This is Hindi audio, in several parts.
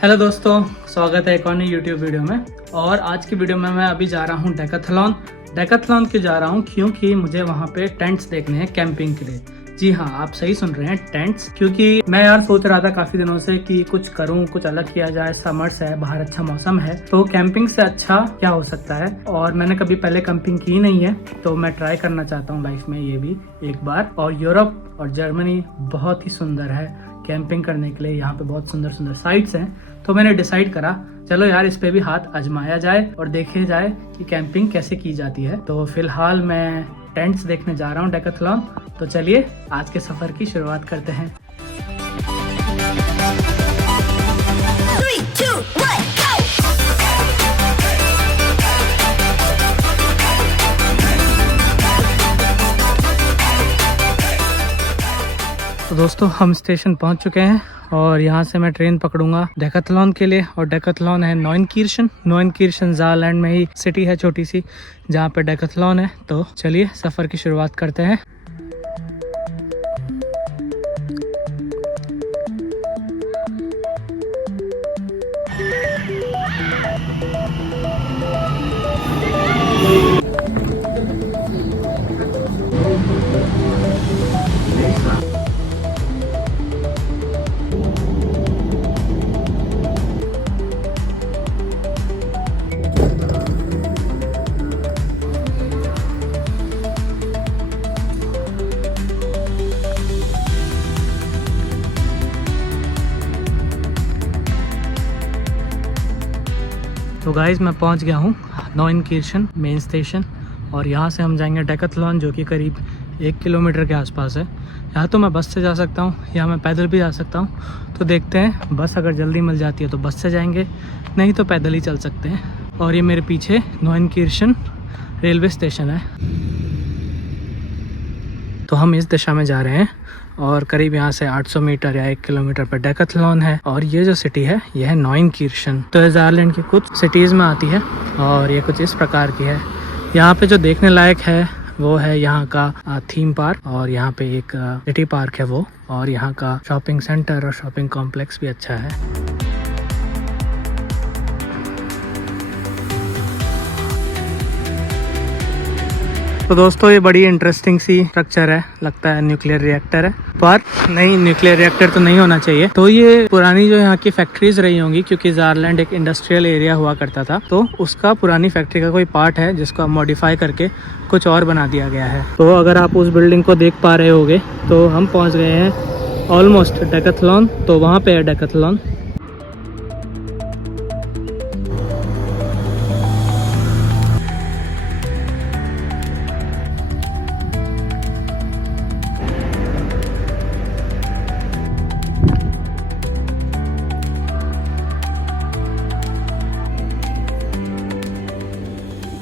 हेलो दोस्तों, स्वागत है एक और नई यूट्यूब वीडियो में। और आज की वीडियो में मैं अभी जा रहा हूँ डेकाथलॉन क्यों जा रहा हूँ? क्योंकि मुझे वहाँ पे टेंट्स देखने हैं कैंपिंग के लिए। जी हाँ, आप सही सुन रहे हैं, टेंट्स। क्योंकि मैं यार सोच रहा था काफ़ी दिनों से कि कुछ करूँ, कुछ अलग किया जाए। समर्स है, बाहर अच्छा मौसम है, तो कैंपिंग से अच्छा क्या हो सकता है। और मैंने कभी पहले कैंपिंग की नहीं है, तो मैं ट्राई करना चाहता हूँ लाइफ में ये भी एक बार। और यूरोप और जर्मनी बहुत ही सुंदर है कैंपिंग करने के लिए। यहाँ पे बहुत सुंदर सुंदर साइट्स हैं, तो मैंने डिसाइड करा चलो यार इस पे भी हाथ आजमाया जाए और देखे जाए कि कैंपिंग कैसे की जाती है। तो फिलहाल मैं टेंट्स देखने जा रहा हूँ डेकाथलॉन। तो चलिए आज के सफर की शुरुआत करते हैं। 3, 2, 1, go! तो दोस्तों हम स्टेशन पहुंच चुके हैं और यहाँ से मैं ट्रेन पकड़ूंगा डेकाथलॉन के लिए। और डेकाथलॉन है नॉइनकीर्शन ज़ारलैंड में ही सिटी है छोटी सी, जहाँ पे डेकाथलॉन है। तो चलिए सफ़र की शुरुआत करते हैं। तो गाइज़ मैं पहुंच गया हूं नॉइनकीर्शन मेन स्टेशन, और यहां से हम जाएंगे डेकाथलॉन, जो कि करीब 1 किलोमीटर के आसपास है। यहाँ तो मैं बस से जा सकता हूँ या मैं पैदल भी जा सकता हूँ। तो देखते हैं, बस अगर जल्दी मिल जाती है तो बस से जाएंगे, नहीं तो पैदल ही चल सकते हैं। और ये मेरे पीछे नॉइनकीर्शन रेलवे स्टेशन है। तो हम इस दिशा में जा रहे हैं और करीब यहाँ से 800 मीटर या 1 किलोमीटर पर डेकाथलॉन है। और ये जो सिटी है ये है नॉइनकीर्शन। तो ये ज़ारलैंड की कुछ सिटीज़ में आती है और ये कुछ इस प्रकार की है। यहाँ पे जो देखने लायक है वो है यहाँ का थीम पार्क, और यहाँ पे एक सिटी पार्क है वो, और यहाँ का शॉपिंग सेंटर और शॉपिंग कॉम्प्लेक्स भी अच्छा है। तो दोस्तों ये बड़ी इंटरेस्टिंग सी स्ट्रक्चर है, लगता है न्यूक्लियर रिएक्टर है, पर नहीं, न्यूक्लियर रिएक्टर तो नहीं होना चाहिए। तो ये पुरानी जो यहाँ की फैक्ट्रीज रही होंगी, क्योंकि ज़ारलैंड एक इंडस्ट्रियल एरिया हुआ करता था, तो उसका पुरानी फैक्ट्री का कोई पार्ट है जिसको मॉडिफाई करके कुछ और बना दिया गया है। तो अगर आप उस बिल्डिंग को देख पा रहे होगे तो हम पहुँच गए हैं ऑलमोस्ट डेकाथलॉन। तो वहाँ पे है डेकाथलॉन।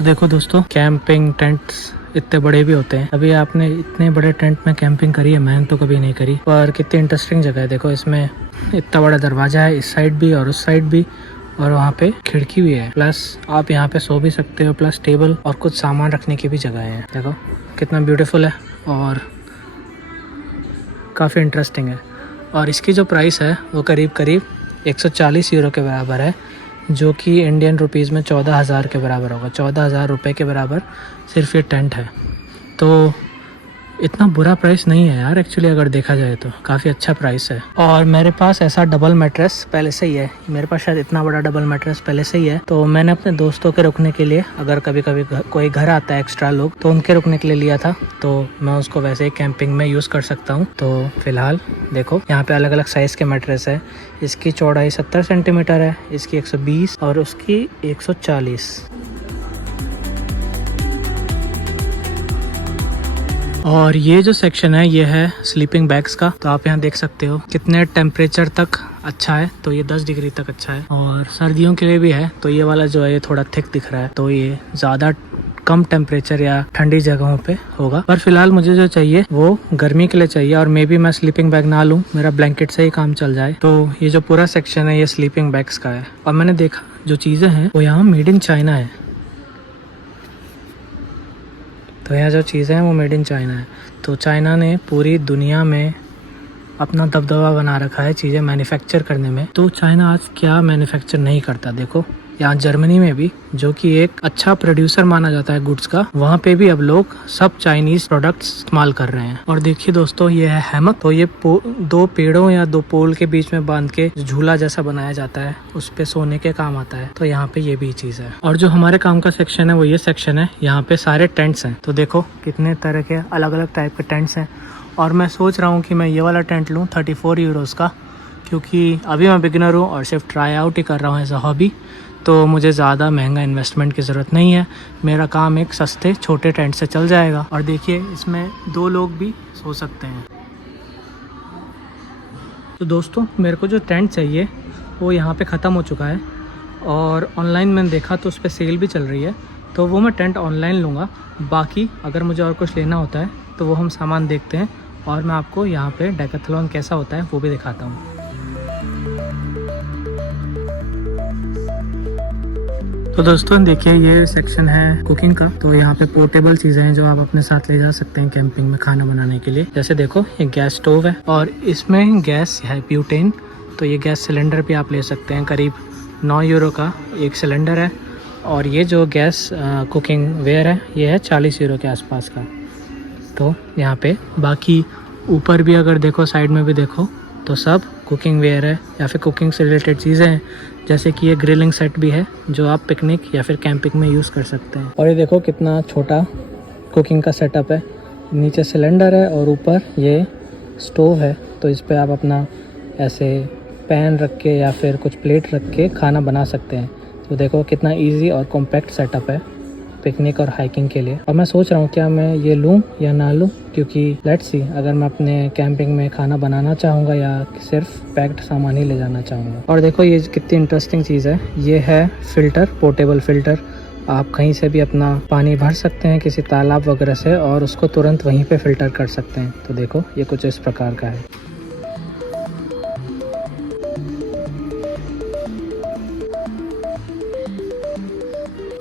देखो दोस्तों, कैंपिंग टेंट्स इतने बड़े भी होते हैं। अभी आपने इतने बड़े टेंट में कैंपिंग करी है? मैंने तो कभी नहीं करी। पर कितनी इंटरेस्टिंग जगह है। देखो इसमें इतना बड़ा दरवाजा है, इस साइड भी और उस साइड भी, और वहाँ पे खिड़की भी है। प्लस आप यहाँ पे सो भी सकते हो, प्लस टेबल और कुछ सामान रखने की भी जगह है। देखो कितना ब्यूटीफुल है और काफ़ी इंटरेस्टिंग है। और इसकी जो प्राइस है वो करीब 140 यूरो के बराबर है, जो कि इंडियन रुपीज़ में 14,000 के बराबर होगा। 14,000 रुपये के बराबर सिर्फ ये टेंट है। तो इतना बुरा प्राइस नहीं है यार, एक्चुअली अगर देखा जाए तो काफ़ी अच्छा प्राइस है। और मेरे पास ऐसा डबल मैट्रेस पहले से ही है। मेरे पास शायद इतना बड़ा डबल मैट्रेस पहले से ही है। तो मैंने अपने दोस्तों के रुकने के लिए, अगर कभी कभी कोई घर आता है एक्स्ट्रा लोग, तो उनके रुकने के लिए लिया था। तो मैं उसको वैसे ही कैंपिंग में यूज़ कर सकता हूँ। तो फिलहाल देखो यहाँ पे अलग अलग साइज़ के मैट्रेस है। इसकी चौड़ाई 70 सेंटीमीटर है, इसकी 120 और उसकी 140। और ये जो सेक्शन है ये है स्लीपिंग बैग्स का। तो आप यहाँ देख सकते हो कितने टेम्परेचर तक अच्छा है। तो ये 10 डिग्री तक अच्छा है, और सर्दियों के लिए भी है। तो ये वाला जो है ये थोड़ा थिक दिख रहा है, तो ये ज़्यादा कम टेम्परेचर या ठंडी जगहों पे होगा। पर फिलहाल मुझे जो चाहिए वो गर्मी के लिए चाहिए, और मे बी मैं स्लीपिंग बैग ना लूँ, मेरा ब्लैंकेट से ही काम चल जाए। तो ये जो पूरा सेक्शन है ये स्लीपिंग बैग्स का है। और मैंने देखा जो चीज़ें हैं वो यहाँ मेड इन चाइना है। तो यहाँ जो चीज़ें हैं वो मेड इन चाइना है। तो चाइना ने पूरी दुनिया में अपना दबदबा बना रखा है चीज़ें मैन्युफैक्चर करने में। तो चाइना आज क्या मैन्युफैक्चर नहीं करता। देखो यहाँ जर्मनी में भी, जो कि एक अच्छा प्रोड्यूसर माना जाता है गुड्स का, वहाँ पे भी अब लोग सब चाइनीज प्रोडक्ट्स इस्तेमाल कर रहे हैं। और देखिए दोस्तों, ये है हैमक। तो ये दो पेड़ों या दो पोल के बीच में बांध के झूला जैसा बनाया जाता है, उस पे सोने के काम आता है। तो यहाँ पे ये भी चीज़ है। और जो हमारे काम का सेक्शन है वो ये सेक्शन है। यहाँ पे सारे टेंट्स हैं। तो देखो कितने तरह के अलग अलग टाइप के टेंट्स हैं। और मैं सोच रहा हूँ कि मैं ये वाला टेंट लूँ 34 यूरोज़ का, क्योंकि अभी मैं बिगिनर हूँ और सिर्फ ट्राई आउट ही कर रहा हूँ एज अ हॉबी। तो मुझे ज़्यादा महंगा इन्वेस्टमेंट की ज़रूरत नहीं है। मेरा काम एक सस्ते छोटे टेंट से चल जाएगा। और देखिए इसमें 2 लोग भी सो सकते हैं। तो दोस्तों, मेरे को जो टेंट चाहिए वो यहाँ पे ख़त्म हो चुका है, और ऑनलाइन मैंने देखा तो उस पर सेल भी चल रही है। तो वो मैं टेंट ऑनलाइन लूँगा। बाकी अगर मुझे और कुछ लेना होता है तो वो हम सामान देखते हैं, और मैं आपको यहाँ पे डेकाथलॉन कैसा होता है वो भी दिखाता हूँ। तो दोस्तों देखिए, ये सेक्शन है कुकिंग का। तो यहाँ पे पोर्टेबल चीज़ें हैं जो आप अपने साथ ले जा सकते हैं कैंपिंग में खाना बनाने के लिए। जैसे देखो, ये गैस स्टोव है और इसमें गैस है ब्यूटेन। तो ये गैस सिलेंडर भी आप ले सकते हैं। करीब 9 यूरो का एक सिलेंडर है। और ये जो गैस कुकिंग वेयर है ये है 40 यूरो के आसपास का। तो यहाँ पे बाकी ऊपर भी अगर देखो, साइड में भी देखो, तो सब कुकिंग वेयर है या फिर कुकिंग से रिलेटेड चीज़ें हैं। जैसे कि ये ग्रिलिंग सेट भी है जो आप पिकनिक या फिर कैंपिंग में यूज़ कर सकते हैं। और ये देखो कितना छोटा कुकिंग का सेटअप है। नीचे सिलेंडर है और ऊपर ये स्टोव है। तो इस पे आप अपना ऐसे पैन रख के या फिर कुछ प्लेट रख के खाना बना सकते हैं। तो देखो कितना इजी और कॉम्पैक्ट सेटअप है पिकनिक और हाइकिंग के लिए। और मैं सोच रहा हूँ क्या मैं ये लूँ या ना लूँ, क्योंकि लेट्स सी अगर मैं अपने कैंपिंग में खाना बनाना चाहूँगा या सिर्फ पैक्ड सामान ही ले जाना चाहूँगा। और देखो ये कितनी इंटरेस्टिंग चीज़ है। ये है फ़िल्टर, पोर्टेबल फ़िल्टर। आप कहीं से भी अपना पानी भर सकते हैं किसी तालाब वगैरह से, और उसको तुरंत वहीं पे फ़िल्टर कर सकते हैं। तो देखो ये कुछ इस प्रकार का है।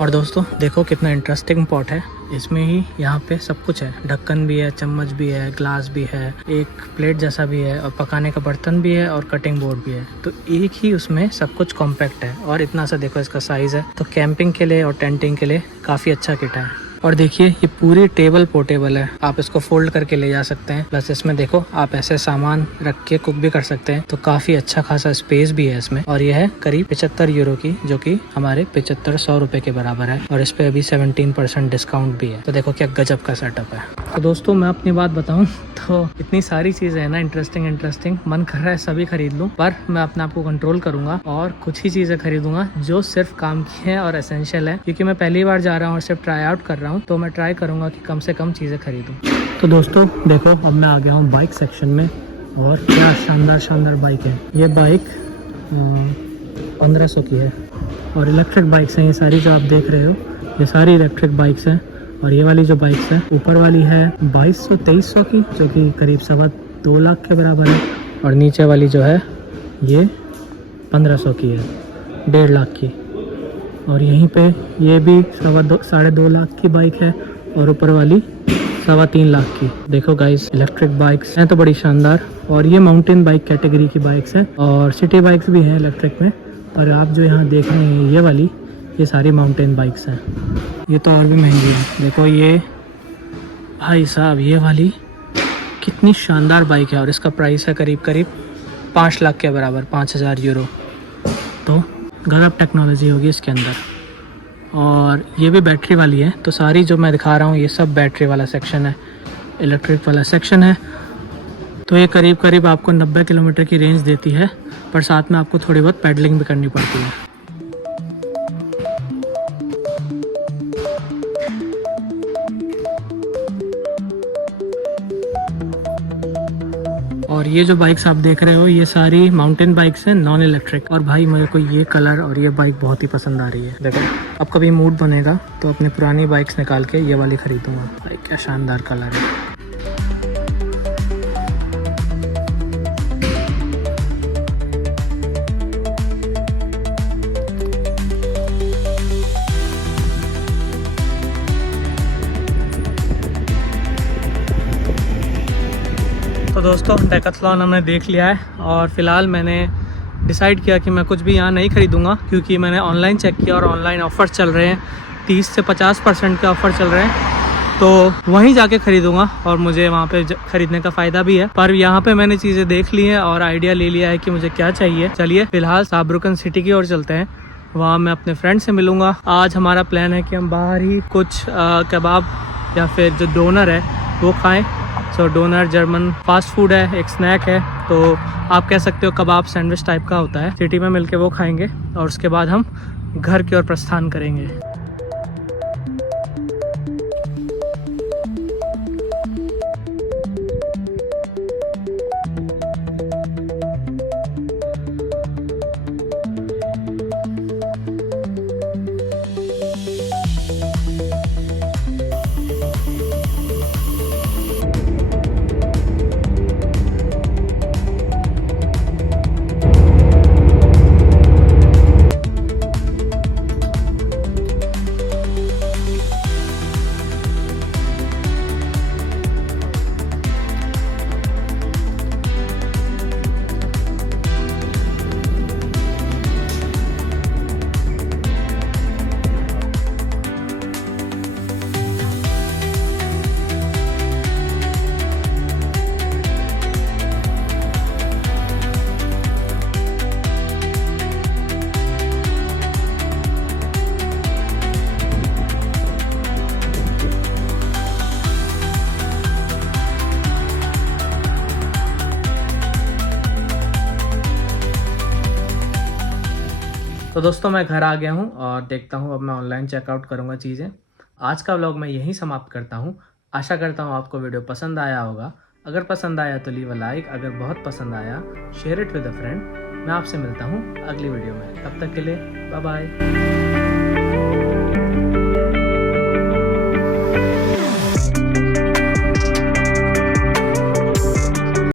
और दोस्तों देखो कितना इंटरेस्टिंग पॉट है। इसमें ही यहाँ पे सब कुछ है। ढक्कन भी है, चम्मच भी है, ग्लास भी है, एक प्लेट जैसा भी है, और पकाने का बर्तन भी है, और कटिंग बोर्ड भी है। तो एक ही उसमें सब कुछ कॉम्पैक्ट है। और इतना सा देखो इसका साइज़ है। तो कैंपिंग के लिए और टेंटिंग के लिए काफ़ी अच्छा किट है। और देखिए ये पूरी टेबल पोर्टेबल है। आप इसको फोल्ड करके ले जा सकते हैं। प्लस इसमें देखो आप ऐसे सामान रख के कुक भी कर सकते हैं। तो काफ़ी अच्छा खासा स्पेस भी है इसमें। और यह है करीब 75 यूरो की, जो कि हमारे 75-100 रुपए के बराबर है। और इस पे अभी 17% डिस्काउंट भी है। तो देखो क्या गजब का सेटअप है। तो दोस्तों मैं अपनी बात बताऊं तो इतनी सारी चीज़ें हैं ना, इंटरेस्टिंग, मन कर रहा है सभी खरीद लूँ। पर मैं अपने आप को कंट्रोल करूँगा और कुछ ही चीज़ें खरीदूंगा जो सिर्फ काम की है और एसेंशियल है। क्योंकि मैं पहली बार जा रहा हूँ और सिर्फ ट्राई आउट कर रहा हूँ, तो मैं ट्राई करूँगा कि कम से कम चीज़ें खरीदूँ। तो दोस्तों देखो, अब मैं आ गया हूँ बाइक सेक्शन में, और क्या शानदार बाइक है। ये बाइक 1500 की है। और इलेक्ट्रिक बाइक्स हैं ये सारी जो आप देख रहे हो, ये सारी इलेक्ट्रिक बाइक्स हैं। और ये वाली जो बाइक्स है, ऊपर वाली है 2200-2300 की, जो कि करीब 2.25 लाख के बराबर है। और नीचे वाली जो है ये 1500 की है, 1.5 लाख की। और यहीं पे ये भी 2.5 लाख की बाइक है, और ऊपर वाली 3.25 लाख की। देखो गाइस, इलेक्ट्रिक बाइक्स हैं तो बड़ी शानदार। और ये माउंटेन बाइक कैटेगरी की बाइक्स हैं, और सिटी बाइक्स भी हैं इलेक्ट्रिक में। और आप जो यहाँ देख रहे हैं ये वाली, ये सारी माउंटेन बाइक्स हैं। ये तो और भी महंगी है। देखो ये भाई साहब, ये वाली कितनी शानदार बाइक है, और इसका प्राइस है करीब 5 लाख के बराबर, 5000 यूरो। तो गजब टेक्नोलॉजी होगी इसके अंदर। और ये भी बैटरी वाली है। तो सारी जो मैं दिखा रहा हूँ ये सब बैटरी वाला सेक्शन है, इलेक्ट्रिक वाला सेक्शन है। तो ये करीब आपको 90 किलोमीटर की रेंज देती है, पर साथ में आपको थोड़ी बहुत पैडलिंग भी करनी पड़ती है। और ये जो बाइक्स आप देख रहे हो ये सारी माउंटेन बाइक्स हैं, नॉन इलेक्ट्रिक। और भाई मेरे को ये कलर और ये बाइक बहुत ही पसंद आ रही है। देखो अब कभी मूड बनेगा तो अपनी पुरानी बाइक्स निकाल के ये वाली खरीदूंगा। भाई क्या शानदार कलर है। तो दोस्तों डेकाथलॉन हमने देख लिया है और फ़िलहाल मैंने डिसाइड किया कि मैं कुछ भी यहाँ नहीं ख़रीदूँगा, क्योंकि मैंने ऑनलाइन चेक किया और ऑनलाइन ऑफ़र चल रहे हैं, 30 से 50% का ऑफ़र चल रहे हैं। तो वहीं जाके ख़रीदूँगा और मुझे वहाँ पे ख़रीदने का फ़ायदा भी है। पर यहाँ पे मैंने चीज़ें देख ली हैं और आइडिया ले लिया है कि मुझे क्या चाहिए। चलिए फ़िलहाल साब्रुकन सिटी की ओर चलते हैं, वहाँ मैं अपने फ्रेंड से मिलूँगा। आज हमारा प्लान है कि हम बाहर ही कुछ कबाब या फिर जो डोनर है वो खाएँ। सो डोनर जर्मन फास्ट फूड है, एक स्नैक है, तो आप कह सकते हो कबाब सैंडविच टाइप का होता है। सिटी में मिलके वो खाएंगे और उसके बाद हम घर की ओर प्रस्थान करेंगे। तो दोस्तों मैं घर आ गया हूँ और देखता हूँ अब मैं ऑनलाइन चेकआउट करूँगा चीज़ें। आज का व्लॉग मैं यहीं समाप्त करता हूँ। आशा करता हूँ आपको वीडियो पसंद आया होगा। अगर पसंद आया तो लीव अ लाइक, अगर बहुत पसंद आया share it with a friend. मैं आपसे मिलता हूँ अगली वीडियो में, तब तक के लिए बाय बाय।